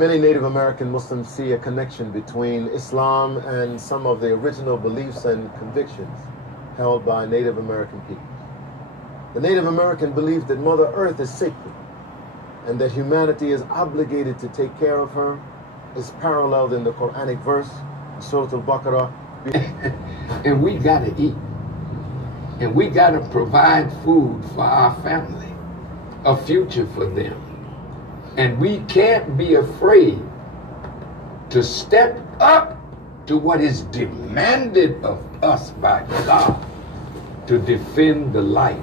Many Native American Muslims see a connection between Islam and some of the original beliefs and convictions held by Native American peoples. The Native American belief that Mother Earth is sacred and that humanity is obligated to take care of her is paralleled in the Quranic verse, Surah Al-Baqarah. And we gotta eat. And we gotta provide food for our family, a future for them. And we can't be afraid to step up to what is demanded of us by God to defend the life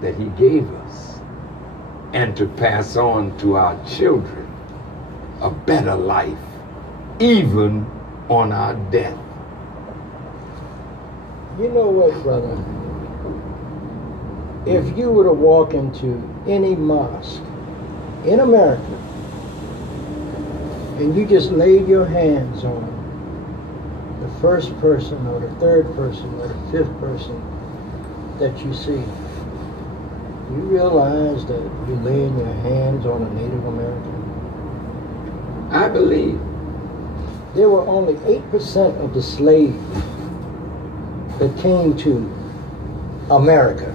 that He gave us and to pass on to our children a better life, even on our death. You know what, brother? If you were to walk into any mosque in America and you just laid your hands on the first person or the third person or the fifth person that you see, you realize that you're laying your hands on a Native American? I believe there were only 8% of the slaves that came to America.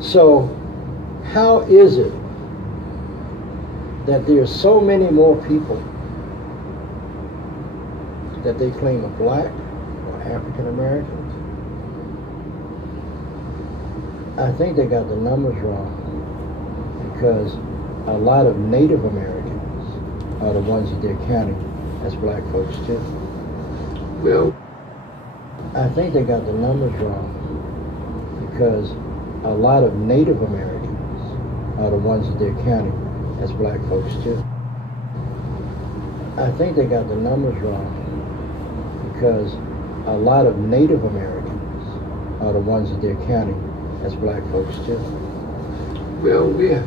So how is it that there are so many more people that they claim are black or African Americans? I think they got the numbers wrong, because a lot of Native Americans are the ones that they're counting as black folks too. Well, I think they got the numbers wrong, because a lot of Native Americans are the ones that they're counting as black folks too. I think they got the numbers wrong, because a lot of Native Americans are the ones that they're counting as black folks too. Well, we're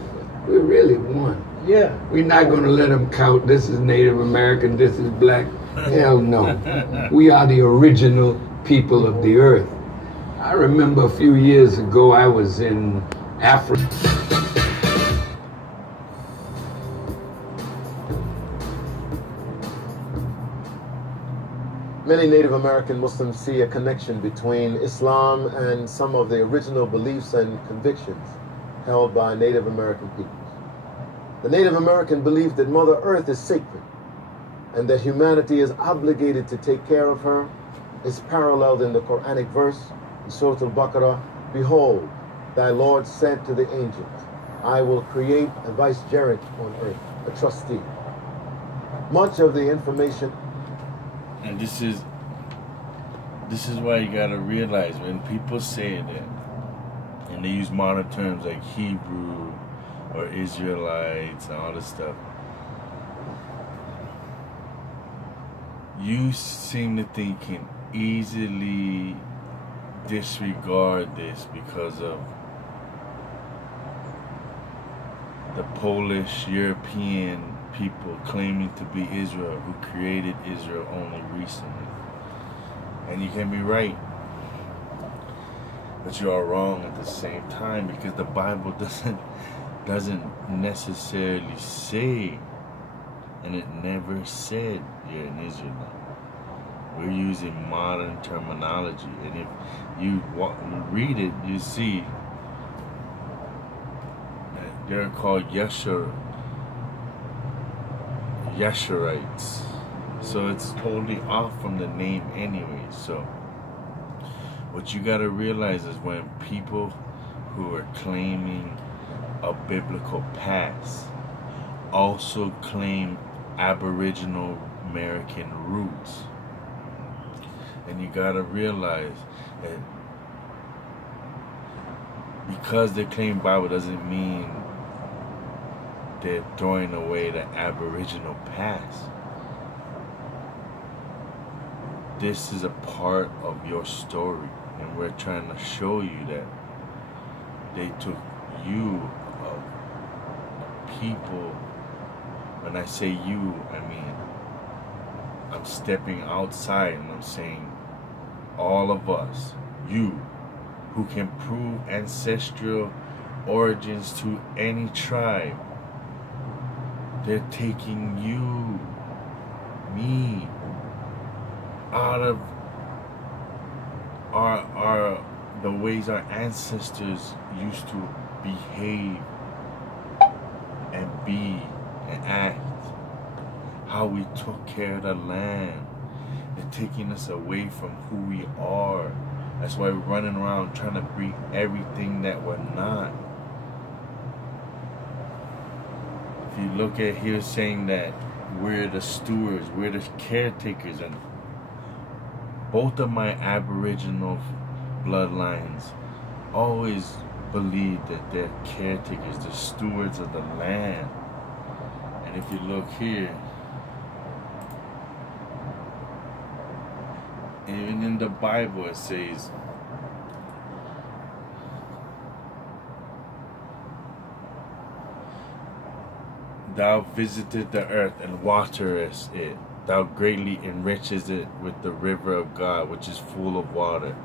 really one. Yeah. We're not going to let them count this is Native American, this is black. Hell no. We are the original people of the earth. I remember a few years ago I was in Africa. Many Native American Muslims see a connection between Islam and some of the original beliefs and convictions held by Native American peoples. The Native American belief that Mother Earth is sacred and that humanity is obligated to take care of her is paralleled in the Quranic verse, in Surah Al-Baqarah. Behold, thy Lord said to the angels, I will create a vicegerent on earth, a trustee. Much of the information. And this is why you gotta realize, when people say that and they use modern terms like Hebrew or Israelites and all this stuff, you seem to think can easily disregard this because of the Polish European people claiming to be Israel, who created Israel only recently. And you can be right, but you are wrong at the same time, because the Bible doesn't necessarily say, and it never said you're an Israelite. We're using modern terminology, and if you read it, you see that they're called Yeshurites. So it's totally off from the name anyway. So what you got to realize is, when people who are claiming a biblical past also claim Aboriginal American roots, and you got to realize that because they claim Bible doesn't mean they're throwing away the Aboriginal past. This is a part of your story, and we're trying to show you that they took you, people. When I say you, I mean I'm stepping outside and I'm saying all of us, you, who can prove ancestral origins to any tribe, They're taking you, me, out of the ways our ancestors used to behave and be and act. How we took care of the land. They're taking us away from who we are. That's why we're running around trying to bring everything that we're not. If you look at here saying that we're the stewards, we're the caretakers, and both of my Aboriginal bloodlines always believe that they're caretakers, the stewards of the land. And if you look here, even in the Bible it says, thou visited the earth and waterest it. Thou greatly enriches it with the river of God, which is full of water.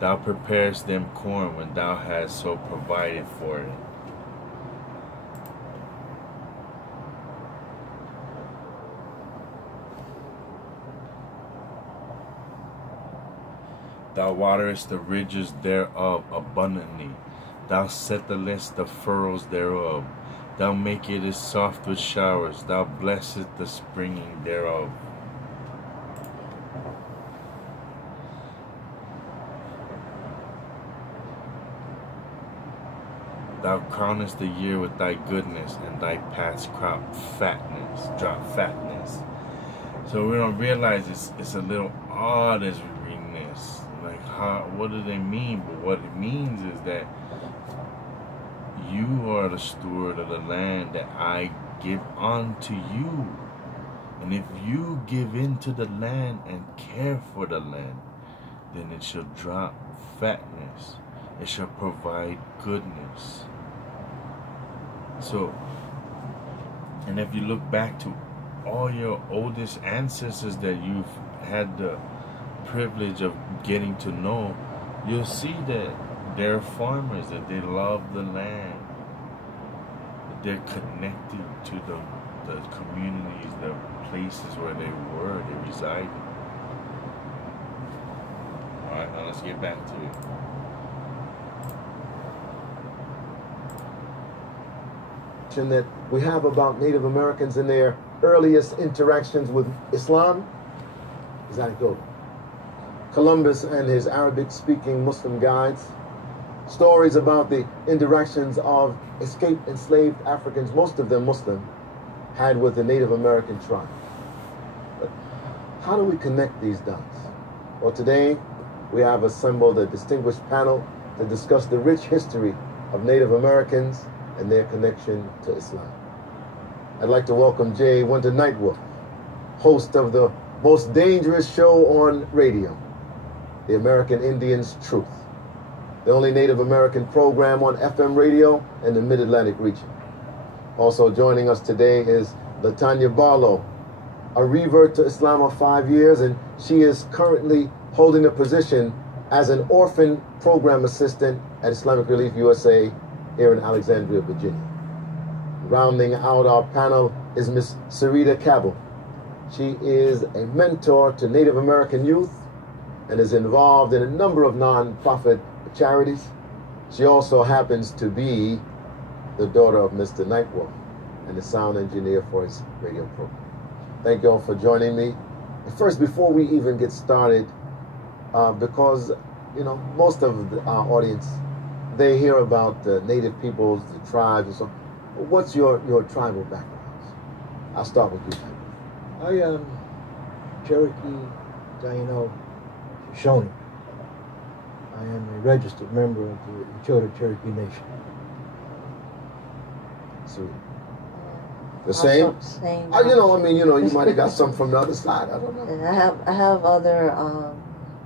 Thou preparest them corn when thou hast so provided for it. Thou waterest the ridges thereof abundantly. Thou settlest the furrows thereof. Thou makest it soft with showers. Thou blessest the springing thereof. Thou crownest the year with thy goodness, and thy paths drop fatness. So we don't realize it's a little odd as we read this. Like, what do they mean? But what it means is that you are the steward of the land that I give unto you. And if you give into the land and care for the land, then it shall drop fatness. It shall provide goodness. So, and if you look back to all your oldest ancestors that you've had the privilege of getting to know, you'll see that they're farmers, that they love the land, that they're connected to the communities, the places where they resided. Alright, now let's get back to it. That we have about Native Americans in their earliest interactions with Islam is anecdotal. Columbus and his Arabic-speaking Muslim guides, stories about the interactions of escaped enslaved Africans, most of them Muslim, had with the Native American tribe. But how do we connect these dots? Well, today we have assembled a distinguished panel to discuss the rich history of Native Americans and their connection to Islam. I'd like to welcome Jay Winter Nightwolf, host of the most dangerous show on radio, The American Indian's Truth, the only Native American program on FM radio in the Mid-Atlantic region. Also joining us today is Latanya Barlow, a revert to Islam of 5 years, and she is currently holding a position as an orphan program assistant at Islamic Relief USA here in Alexandria, Virginia. Rounding out our panel is Miss Sarita Cabell. She is a mentor to Native American youth and is involved in a number of non-profit charities. She also happens to be the daughter of Mr. Nightwolf and the sound engineer for his radio program. Thank you all for joining me. First, before we even get started, because most of our audience, they hear about the native peoples, the tribes, and so on. What's your tribal background? I'll start with you. I am Cherokee Taino Shoshone. I am a registered member of the Chota Cherokee Nation. So, the same? Same. You might have got some from the other side. I don't know. And I have other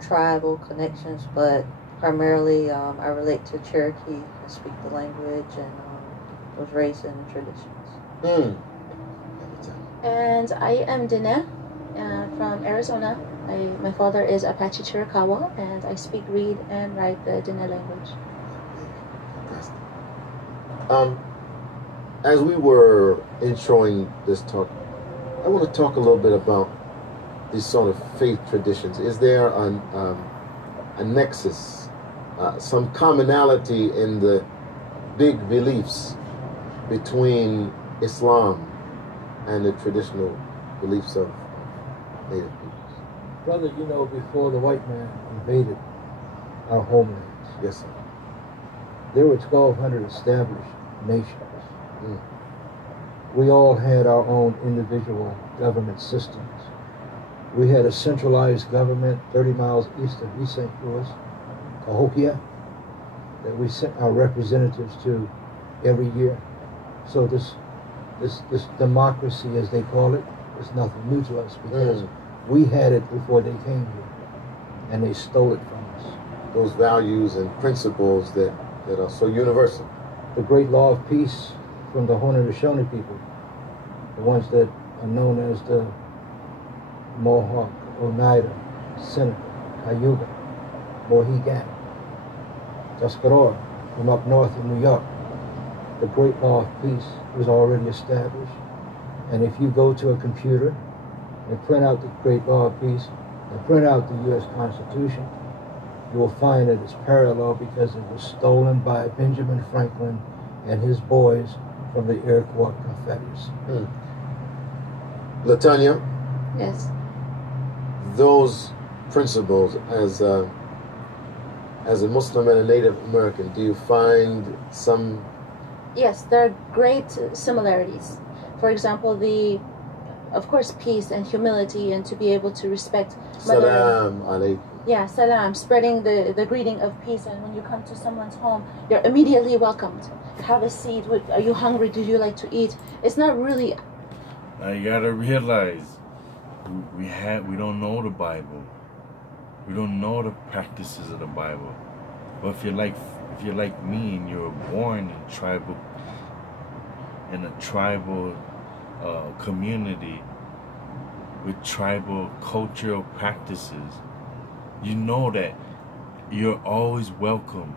tribal connections, but primarily I relate to Cherokee. I speak the language and was raised in traditions. And I am Dina from Arizona. My father is Apache Chiricahua, and I speak, read, and write the Dina language. as we were introing this talk, I want to talk a little bit about these sort of faith traditions. Is there a nexus, some commonality in the big beliefs between Islam and the traditional beliefs of Native peoples? Brother, you know, before the white man invaded our homelands, Yes, sir. there were 1,200 established nations. We all had our own individual government systems. We had a centralized government 30 miles east of East St. Louis, Cahokia, that we sent our representatives to every year. So this democracy, as they call it, is nothing new to us because we had it before they came here, and they stole it from us. Those values and principles that are so universal. The great law of peace from the Haudenosaunee people, the ones that are known as the Mohawk, Oneida, Seneca, Cayuga, Mohegan, Tuscarora, from up north in New York. The great law of peace was already established. And if you go to a computer and print out the great law of peace and print out the U.S. Constitution, you will find that it's parallel because it was stolen by Benjamin Franklin and his boys from the Iroquois Confederacy. Latanya? Yes. Those principles, as a Muslim and a Native American, do you find some? Yes, there are great similarities. For example, of course, peace and humility, and to be able to respect mother. Salam alaikum. Yeah, salam, spreading the greeting of peace, and when you come to someone's home, you're immediately welcomed. Have a seat. Are you hungry? Do you like to eat? It's not really. You gotta realize, we don't know the Bible. We don't know the practices of the Bible. But if you're like me and you were born in a tribal community with tribal cultural practices, you know that you're always welcome.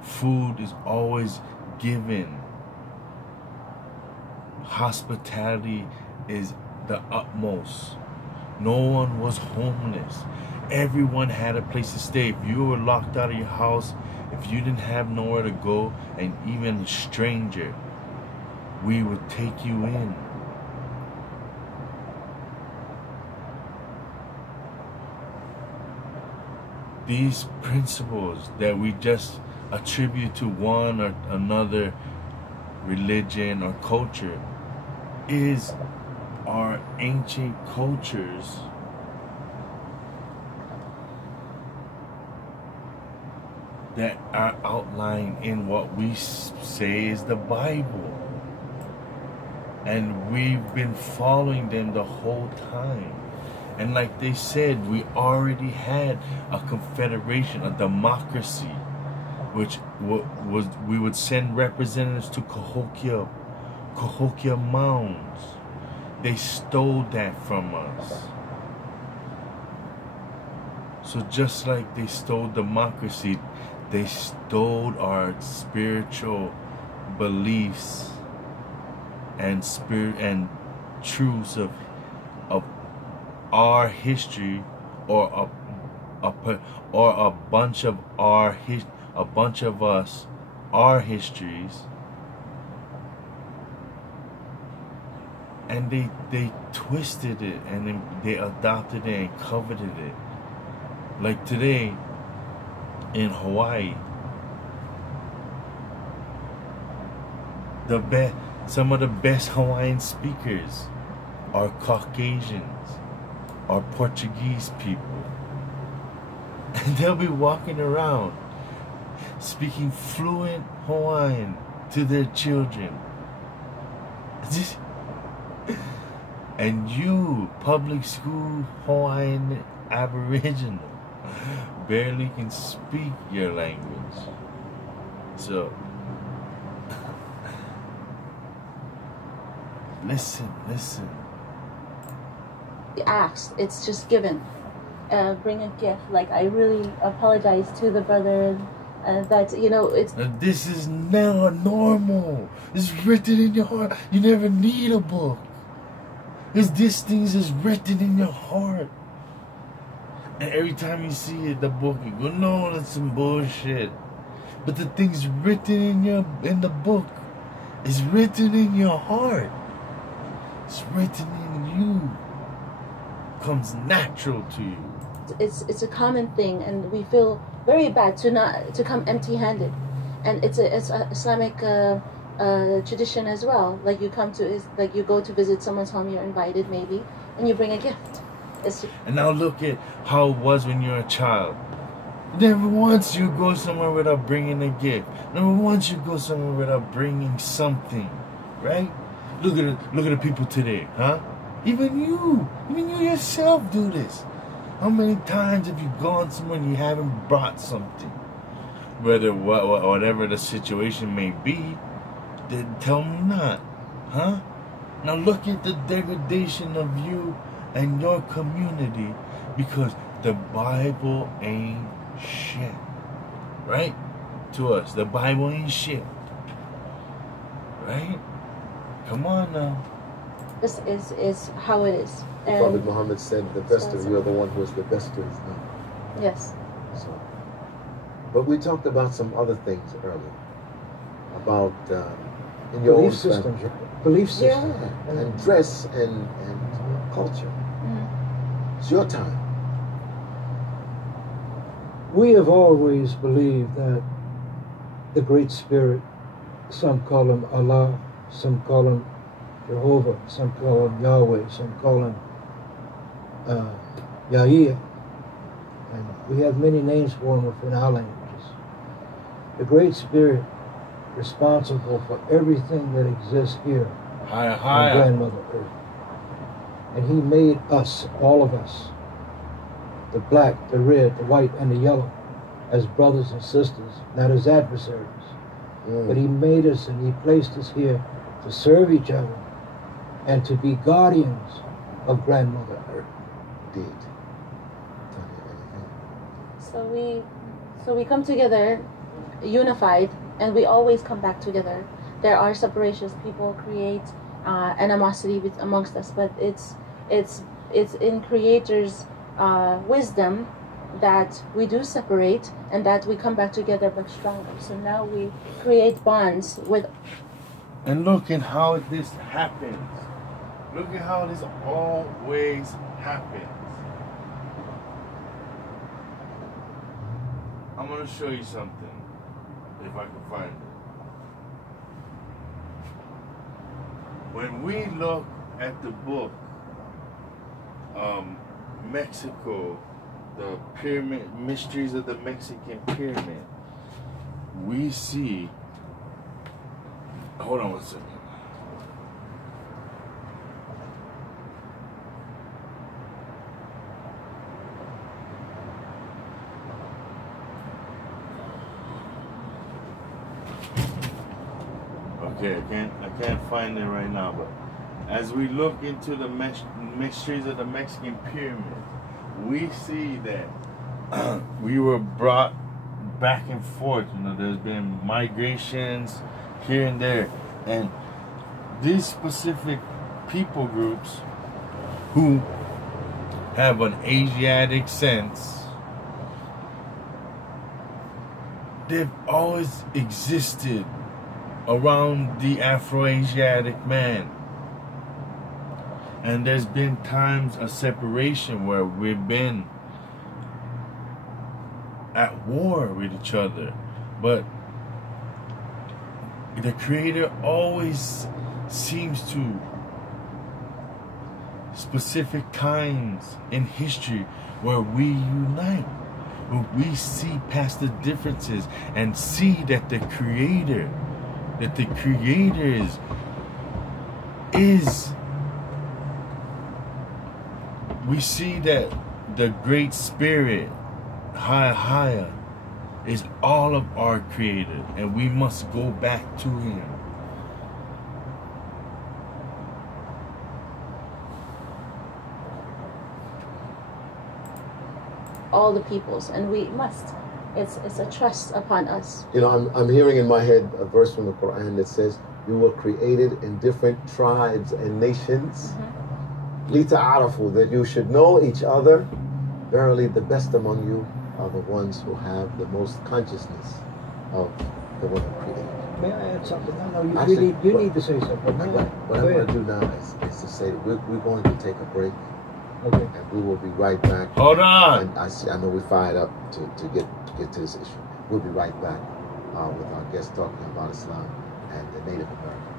Food is always given. Hospitality is the utmost. No one was homeless. Everyone had a place to stay. If you were locked out of your house, if you didn't have nowhere to go, and even a stranger, we would take you in. These principles that we just attribute to one or another religion or culture is our ancient cultures that are outlined in what we say is the Bible. And we've been following them the whole time. And like they said, we already had a confederation, a democracy, which was we would send representatives to Cahokia Mounds. They stole that from us. So just like they stole democracy, they stole our spiritual beliefs and truths of our history, or a bunch of our histories, and they twisted it and then they adopted it and coveted it. Like today in Hawaii, some of the best Hawaiian speakers are Caucasians, are Portuguese people. And they'll be walking around speaking fluent Hawaiian to their children. And you, public school Hawaiian Aboriginal, barely can speak your language. So, listen. Asked, it's just given. Bring a gift. Like, I really apologize to the brother. that, you know, it's... And this is now normal. It's written in your heart. You never need a book. These things is written in your heart. And every time you see it, the book, you go, no, that's some bullshit. But the things written in the book is written in your heart. It's written in you. Comes natural to you. It's a common thing, and we feel very bad to come empty-handed. And it's a Islamic tradition as well. Like you go to visit someone's home, you're invited maybe, and you bring a gift. And now look at how it was when you're a child. Never once you go somewhere without bringing a gift. Never once you go somewhere without bringing something, right? Look at the people today, huh? Even you yourself do this. How many times have you gone somewhere and you haven't brought something? Whether whatever the situation may be, then tell me not, huh? Now look at the degradation of you and your community, because the Bible ain't shit, right? To us, the Bible ain't shit, right? Come on now. This is how it is. And Prophet Muhammad said, the best of you are the one who is the best to his neighbor. yes. So, but we talked about some other things earlier. About in your Belief own systems, family. right? Belief systems. Yeah, and dress and culture. It's your time. We have always believed that the Great Spirit, some call him Allah, some call him Jehovah, some call him Yahweh, some call him Yahweh, and we have many names for him within our languages. The Great Spirit, responsible for everything that exists here on Grandmother Earth. And he made us, all of us, the black, the red, the white, and the yellow, as brothers and sisters, not as adversaries. But he made us and he placed us here to serve each other and to be guardians of Grandmother Earth. Indeed. So we come together unified, and we always come back together. There are separations. People create animosity amongst us, but it's in Creator's wisdom that we do separate and that we come back together but stronger. So now we create bonds with. And look at how this happens. Look at how this always happens. I'm going to show you something, if I can find it. When we look at the book, Mexico, the pyramid, mysteries of the Mexican pyramid, we see, hold on one second. Okay, I can't find it right now, but as we look into the mysteries of the Mexican pyramid, we see that we were brought back and forth. You know, there's been migrations here and there, and these specific people groups who have an Asiatic sense, they've always existed around the Afro-Asiatic man. And there's been times of separation where we've been at war with each other. But the Creator always seems to specific times in history where we unite, where we see past the differences and see that the Creator is we see that the Great Spirit, higher, is all of our Creator, and we must go back to Him. All the peoples, and we must. It's a trust upon us. You know, I'm hearing in my head a verse from the Quran that says, "You were created in different tribes and nations, lita'arafu, that you should know each other. Verily, the best among you are the ones who have the most consciousness of the one who created." May I add something? No, you Actually, need to say something. What I'm going to do now is to say that we're going to take a break. Okay. And we will be right back. Hold on. And I know we fired up to get to this issue. We'll be right back with our guest talking about Islam and the Native American.